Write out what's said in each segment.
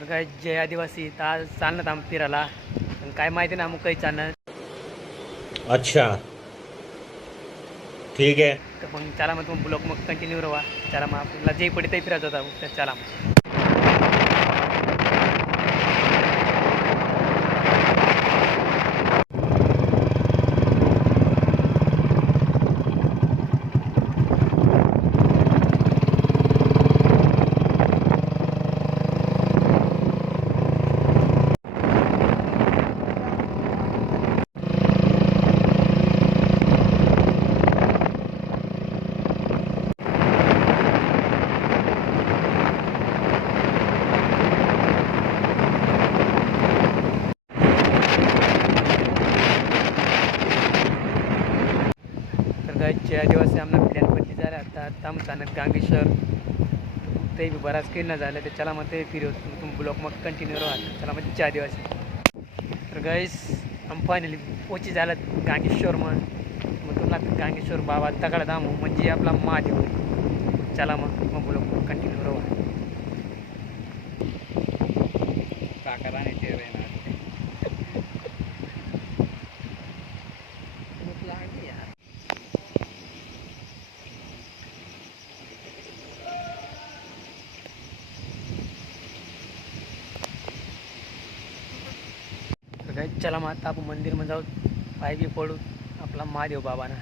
तर काय जय आदिवासी तर चालणार आम फिरायला पण काय माहिती ना मग काही चालणार. अच्छा ठीक है. तर मग चला मग तुम्ही ब्लॉग मग कंटिन्यू रहा. चला मग आपल्याला जे पडे ते फिरायचं होता तर चला मग. तर काय जय आदिवासी आम्हाला प्लॅनवरती झालं आता आता अचानक गांगेश्वर ते बी बराच काही न झालं तर चला मग ते फिरवतो तुम्ही ब्लॉग मग कंटिन्यू राहा. चला मग जय आदिवासी. तर गाईस आम फायनली पोची झालं गांगेश्वर मग तुला गांगेश्वर बाबा तगडा दामू म्हणजे आपला महादेव. चला मग ब्लॉग कंटिन्यू राहा. काकाराने ठेवे ना तर काय चला मग आता आपण मंदिरमध्ये जाऊ पाय बी पडू आपला महादेव बाबा ना.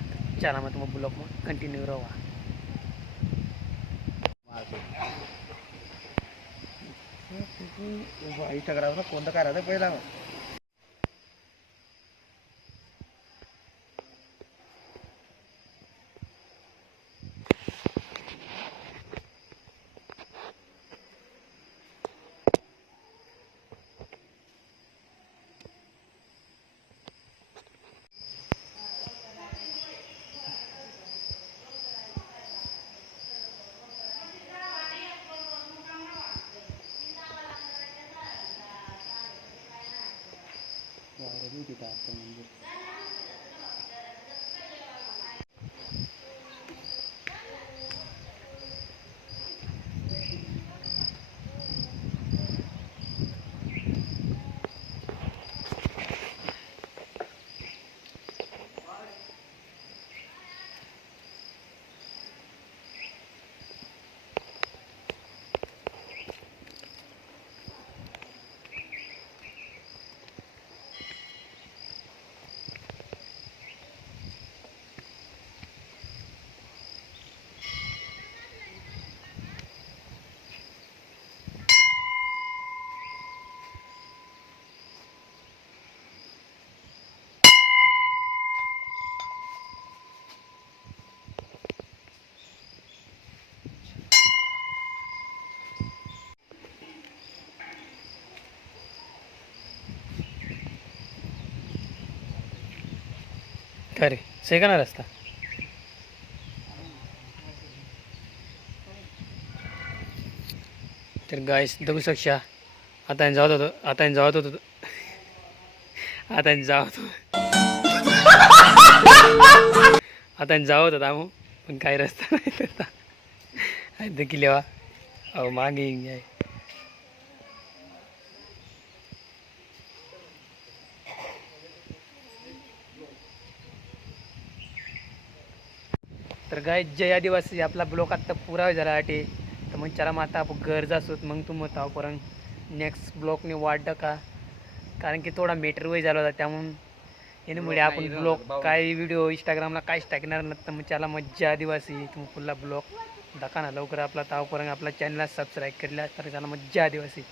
चला मग तुम्ही ब्लॉग मग कंटिन्यू राहा. इंस्टाग्रामला कोणतं करायचं पहिला काय रे से का ना रस्ता. तर गाईस बघू शकशा आता जावत होतो आता जावत होतो आता जावत आता जावत होता मग पण काही रस्ता नाही करता देखील लेवा अहो मागे आहे. तर गाय जय आदिवासी आपला ब्लॉक आत्ता पुरा झाला आटे. तर मग चला मग आता आपण घर जासोत मग तू मग तावपर्यंत नेक्स्ट ब्लॉकने वाढ का कारण की थोडा मीटर वय झाला होता त्यामुळे यामुळे आपण ब्लॉग काय व्हिडिओ इंस्टाग्रामला काहीच टाकणार नसतं. मग चला मज्जा आदिवासी तुम्ही पुन्हा ब्लॉग दाखवा ना लवकर आपला तावपर्यंत आपला चॅनलला सबस्क्राईब केला तर चला मज्जा आदिवासी.